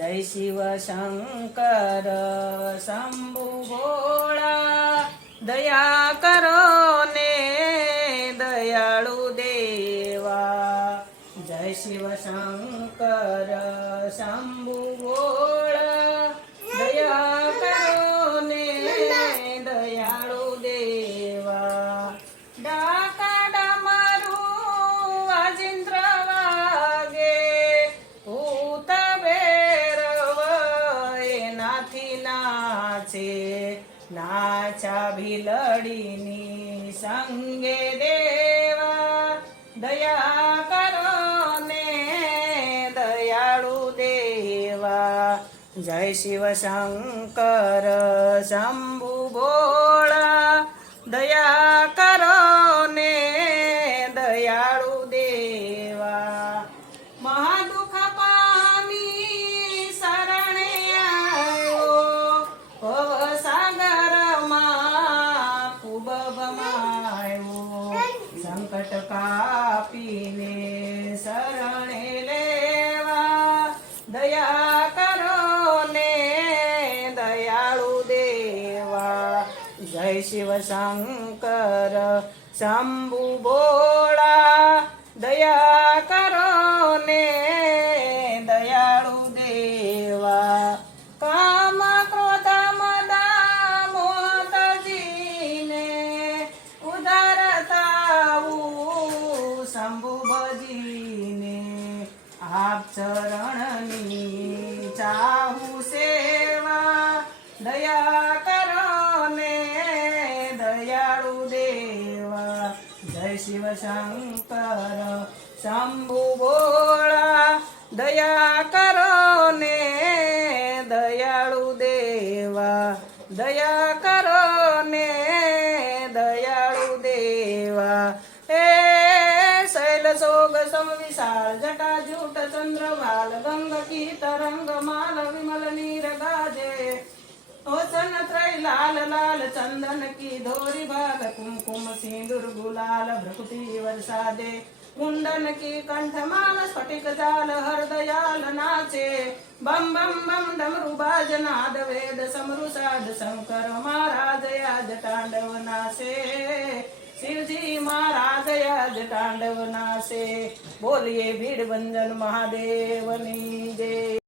जय शिव शंकर शंभु भोळा दया करो ने दयाळु देवा। जय शिव शंकर शंभु भोळा दया करो ने दयाळु देवा। डाका डमरू वाजिंद्र वागे भूत भैरव एनाथी नाचे नाचा भिलड़ीनी संगे देवा। दया करो ने दयाळु देवा। जय शिव शंकर शंभु भोळा दया करो ने दयाळु देवा। महादुख पामी शरणे आयो भवसागर मा खूब भमायो। संकट कापीने शरणे लेवा। दया करो ने दयाळु देवा। जय शिव शंकर शंभु भोळा दया करो ने दयाळु देवा। काम क्रोध मद मोह तजीने उदारताऊ शंभु भजीने। आप चरणनी चाहू सेवा। दया करो ने दयाळु देवा। जय शिव शंकर शंभु भोळा दया करो ने दयाळु देवा। दया करो ने दयाळु देवा। हे शैल सोग समविशाल जटा जूट चंद्रभाल गंग की तरंग माल विमल नीर गाजे। ओसन त्रय लाल लाल चंदन की धोरी भाग कुमकुम सिंदूर गुलाल भ्रकुटी वर्षा दे। कुंडन की कंठमाल स्फटिक जाल हरदयाल नाचे। बम बम बम डमरू बाज नाद वेद समरु साध शंकर महाराज आज तांडव नाचे। शिवजी महाराज आज तांडव नाचे। बोलिए भीड़ भंजन महादेवनी जय।